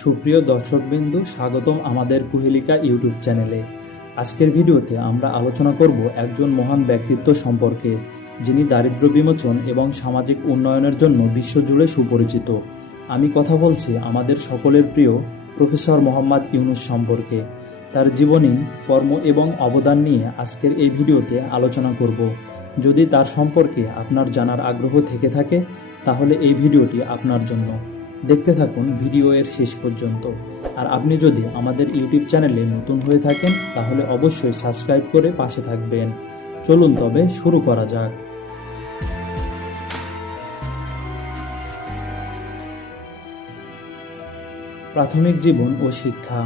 সুপ্রিয় দর্শকবৃন্দু, স্বাগতম আমাদের কুহেলিকা ইউটিউব চ্যানেলে। আজকের ভিডিওতে আমরা আলোচনা করব একজন মহান ব্যক্তিত্ব সম্পর্কে, যিনি দারিদ্র বিমোচন এবং সামাজিক উন্নয়নের জন্য বিশ্বজুড়ে সুপরিচিত। আমি কথা বলছি আমাদের সকলের প্রিয় প্রফেসর মোহাম্মদ ইউনুস সম্পর্কে। তার জীবনী, কর্ম এবং অবদান নিয়ে আজকের এই ভিডিওতে আলোচনা করব। যদি তার সম্পর্কে আপনার জানার আগ্রহ থেকে থাকে, তাহলে এই ভিডিওটি আপনার জন্য দেখতে থাকুন ভিডিও এর শেষ পর্যন্ত। আর আপনি যদি আমাদের ইউটিউব চ্যানেলে নতুন হয়ে থাকেন, তাহলে অবশ্যই সাবস্ক্রাইব করে পাশে থাকবেন। চলুন তবে শুরু করা যাক। প্রাথমিক জীবন ও শিক্ষা।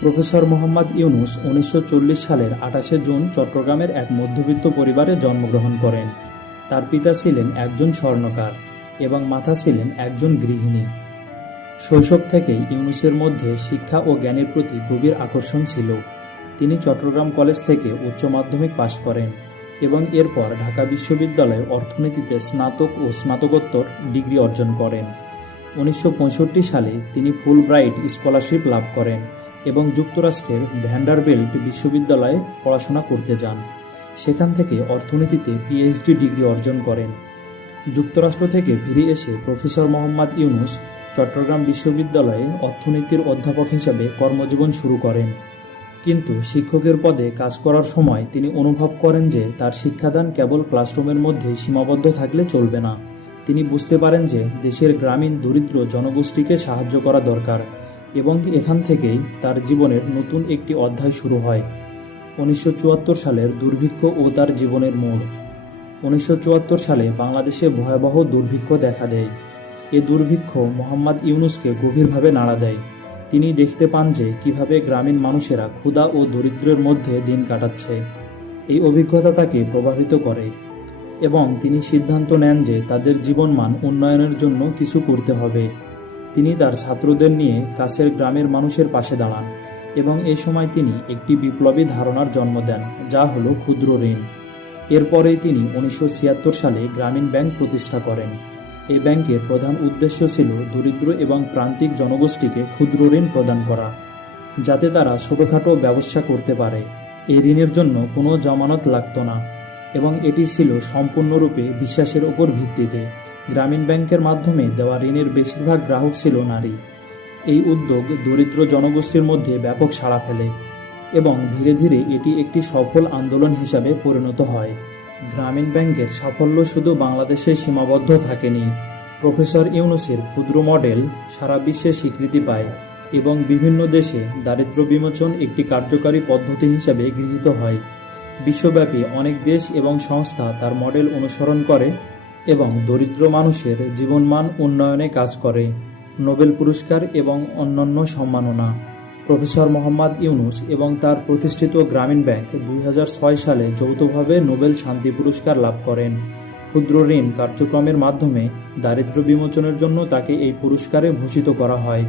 প্রফেসর মোহাম্মদ ইউনুস উনিশশো চল্লিশ সালের আঠাশে জুন চট্টগ্রামের এক মধ্যবিত্ত পরিবারে জন্মগ্রহণ করেন। তার পিতা ছিলেন একজন স্বর্ণকার এবং মাথা ছিলেন একজন গৃহিণী। শৈশব থেকেই ইউনুসের মধ্যে শিক্ষা ও জ্ঞানের প্রতি গভীর আকর্ষণ ছিল। তিনি চট্টগ্রাম কলেজ থেকে উচ্চ মাধ্যমিক পাশ করেন এবং এরপর ঢাকা বিশ্ববিদ্যালয়ে অর্থনীতিতে স্নাতক ও স্নাতকোত্তর ডিগ্রি অর্জন করেন। উনিশশো পঁয়ষট্টি সালে তিনি ফুল ব্রাইট স্কলারশিপ লাভ করেন এবং যুক্তরাষ্ট্রের ভ্যান্ডারবেল্ট বিশ্ববিদ্যালয়ে পড়াশোনা করতে যান। সেখান থেকে অর্থনীতিতে পিএইচডি ডিগ্রি অর্জন করেন। যুক্তরাষ্ট্র থেকে ফিরে এসে প্রফেসর মোহাম্মদ ইউনুস চট্টগ্রাম বিশ্ববিদ্যালয়ে অর্থনীতির অধ্যাপক হিসাবে কর্মজীবন শুরু করেন। কিন্তু শিক্ষকের পদে কাজ করার সময় তিনি অনুভব করেন যে তার শিক্ষাদান কেবল ক্লাসরুমের মধ্যে সীমাবদ্ধ থাকলে চলবে না। তিনি বুঝতে পারেন যে দেশের গ্রামীণ দরিদ্র জনগোষ্ঠীকে সাহায্য করা দরকার এবং এখান থেকেই তার জীবনের নতুন একটি অধ্যায় শুরু হয়। উনিশশো চুয়াত্তর সালের দুর্ভিক্ষ ও তার জীবনের মোড়। উনিশশো সালে বাংলাদেশে ভয়াবহ দুর্ভিক্ষ দেখা দেয়। এ দুর্ভিক্ষ মোহাম্মদ ইউনুসকে গভীরভাবে নাড়া দেয়। তিনি দেখতে পান যে কীভাবে গ্রামীণ মানুষেরা ক্ষুধা ও দরিদ্রের মধ্যে দিন কাটাচ্ছে। এই অভিজ্ঞতা তাকে প্রভাবিত করে এবং তিনি সিদ্ধান্ত নেন যে তাদের জীবনমান উন্নয়নের জন্য কিছু করতে হবে। তিনি তার ছাত্রদের নিয়ে কাছের গ্রামের মানুষের পাশে দাঁড়ান এবং এই সময় তিনি একটি বিপ্লবী ধারণার জন্ম দেন, যা হলো ক্ষুদ্র ঋণ। এরপরেই তিনি উনিশশো ছিয়াত্তর সালে গ্রামীণ ব্যাংক প্রতিষ্ঠা করেন। এই ব্যাংকের প্রধান উদ্দেশ্য ছিল দরিদ্র এবং প্রান্তিক জনগোষ্ঠীকে ক্ষুদ্র ঋণ প্রদান করা, যাতে তারা ছোটোখাটো ব্যবসা করতে পারে। এই ঋণের জন্য কোনো জমানত লাগত না এবং এটি ছিল সম্পূর্ণরূপে বিশ্বাসের ওপর ভিত্তিতে। গ্রামীণ ব্যাংকের মাধ্যমে দেওয়া ঋণের বেশিরভাগ গ্রাহক ছিল নারী। এই উদ্যোগ দরিদ্র জনগোষ্ঠীর মধ্যে ব্যাপক সাড়া ফেলে এবং ধীরে ধীরে এটি একটি সফল আন্দোলন হিসাবে পরিণত হয়। গ্রামীণ ব্যাংকের সাফল্য শুধু বাংলাদেশে সীমাবদ্ধ থাকেনি। প্রফেসর ইউনুসের ক্ষুদ্র মডেল সারা বিশ্বে স্বীকৃতি পায় এবং বিভিন্ন দেশে দারিদ্র বিমোচন একটি কার্যকারী পদ্ধতি হিসাবে গৃহীত হয়। বিশ্বব্যাপী অনেক দেশ এবং সংস্থা তার মডেল অনুসরণ করে এবং দরিদ্র মানুষের জীবনমান উন্নয়নে কাজ করে। নোবেল পুরস্কার এবং অন্যান্য সম্মাননা। প্রফেসর মোহাম্মদ ইউনুস এবং তার প্রতিষ্ঠিত গ্রামীণ ব্যাংক দুই হাজার ছয় সালে যৌথভাবে নোবেল শান্তি পুরস্কার লাভ করেন। ক্ষুদ্র ঋণ কার্যক্রমের মাধ্যমে দারিদ্র বিমোচনের জন্য তাকে এই পুরস্কারে ভূষিত করা হয়।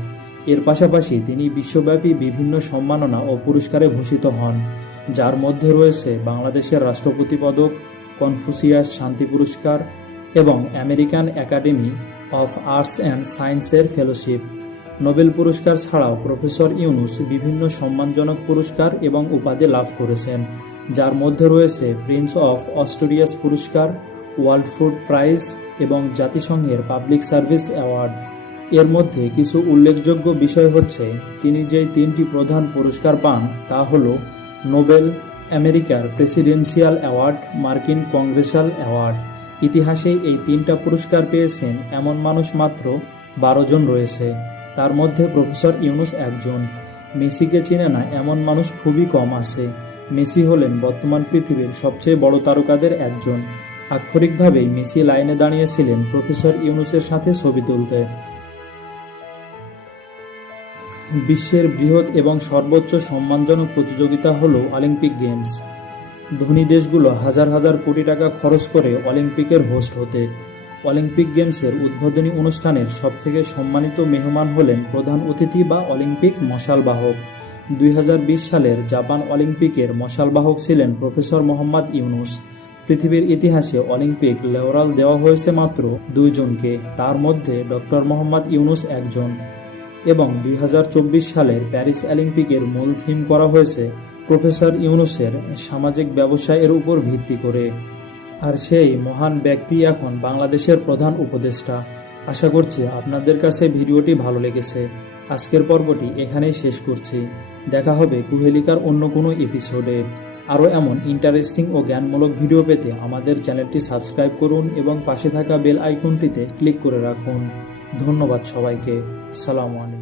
এর পাশাপাশি তিনি বিশ্বব্যাপী বিভিন্ন সম্মাননা ও পুরস্কারে ভূষিত হন, যার মধ্যে রয়েছে বাংলাদেশের রাষ্ট্রপতি পদক, কনফুসিয়াস শান্তি পুরস্কার এবং American academy of arts and সায়েন্সের ফেলোশিপ। নোবেল পুরস্কার ছাড়াও প্রফেসর ইউনুস বিভিন্ন সম্মানজনক পুরস্কার এবং উপাধি লাভ করেছেন, যার মধ্যে রয়েছে প্রিন্স অফ অস্ট্রেলিয়াস পুরস্কার, ওয়ার্ল্ড ফুড প্রাইজ এবং জাতিসংঘের পাবলিক সার্ভিস অ্যাওয়ার্ড। এর মধ্যে কিছু উল্লেখযোগ্য বিষয় হচ্ছে, তিনি যেই তিনটি প্রধান পুরস্কার পান তা হল নোবেল আমেরিকার প্রেসিডেন্সিয়াল অ্যাওয়ার্ড, মার্কিন কংগ্রেসাল অ্যাওয়ার্ড। ইতিহাসে এই তিনটা পুরস্কার পেয়েছেন এমন মানুষ মাত্র বারো জন রয়েছে। তার মধ্যে প্রফেসর ইউনুস একজন। মেসিকে চিনে না, এমন মানুষ খুবই কম আছে। মেসি হলেন বর্তমান পৃথিবীর সবচেয়ে বড় তারকাদের একজন। আক্ষরিকভাবেই মেসি লাইনে দাঁড়িয়েছিলেন প্রফেসর ইউনুসের সাথে ছবি তুলতে। বিশ্বের বৃহৎ এবং সর্বোচ্চ সম্মানজনক প্রতিযোগিতা হল অলিম্পিক গেমস। ধনী দেশগুলো হাজার হাজার কোটি টাকা খরচ করে অলিম্পিকের হোস্ট হতে। অলিম্পিক গেমসের উদ্বোধনী অনুষ্ঠানের সবথেকে সম্মানিত মেহমান হলেন প্রধান অতিথি বা অলিম্পিক মশালবাহক। দুই হাজার বিশ সালের জাপান অলিম্পিকের মশালবাহক ছিলেন প্রফেসর মোহাম্মদ ইউনুস। পৃথিবীর ইতিহাসে অলিম্পিক লেওরাল দেওয়া হয়েছে মাত্র দুইজনকে তার মধ্যে ডক্টর মোহাম্মদ ইউনুস একজন। এবং দুই হাজার চব্বিশ সালের প্যারিস অলিম্পিকের মূল থিম করা হয়েছে প্রফেসর ইউনুসের সামাজিক ব্যবসায়ের উপর ভিত্তি করে। আর সেই মহান ব্যক্তি এখন বাংলাদেশের প্রধান উপদেষ্টা। আশা করছি আপনাদের কাছে ভিডিওটি ভালো লেগেছে। আজকের পর্বটি এখানেই শেষ করছি। দেখা হবে কুহেলিকার অন্য কোনো এপিসোডে আরও এমন ইন্টারেস্টিং ও জ্ঞানমূলক ভিডিও পেতে আমাদের চ্যানেলটি সাবস্ক্রাইব করুন এবং পাশে থাকা বেল আইকনটিতে ক্লিক করে রাখুন। ধন্যবাদ সবাইকে। আসসালামু আলাইকুম।